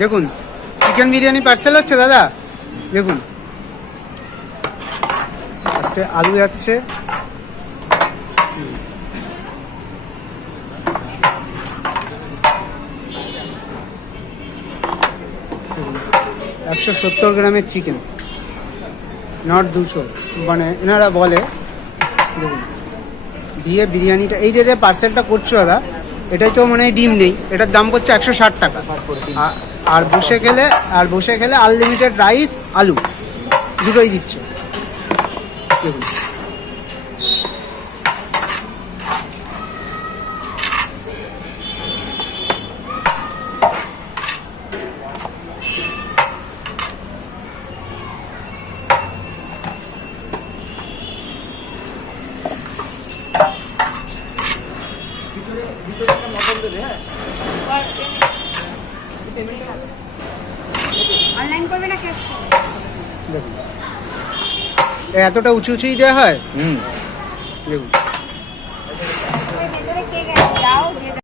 দেখুন chicken biryani parcel হচ্ছে দাদা। দেখুন ফার্স্টে আলু যাচ্ছে, 170 গ্রামের চিকেন, নট 200 মানে এনারা বলে। দেখুন দিয়ে বিরিয়ানিটা এই যে পার্সেলটা করছো দাদা, এটাই তো মানে ডিম নেই, এটার দাম পড়ছে 160 টাকা। আর বসে খেলে আনলিমিটেড রাইস আলু দুটোই দিচ্ছে। দেখুন অনলাইন করবে না ক্যাশ করবে? দেখুন এতটা উঁচু উঁচুই দেওয়া হয়। দেখুন ভেতরে কে গেছে? যাও যে